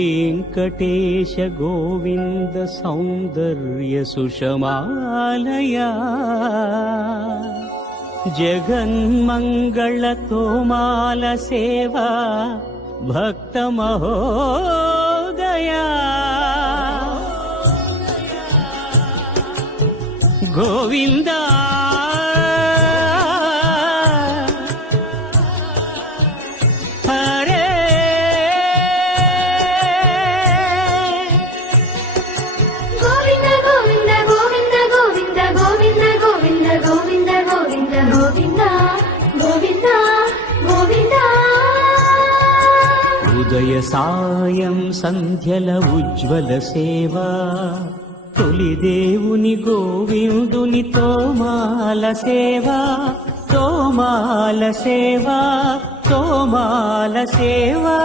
वेङ्कटेश गोविन्द सौन्दर्य सुषमालया जगन्मङ्गल तोमाल सेवा भक्त महोदया गोविन्दा ఉదయ సాయం సంధ్యల ఉజ్వల సేవా తొలి దేవుని గోవిందుని తోమాల సేవా తోమాల సేవా తోమాల సేవా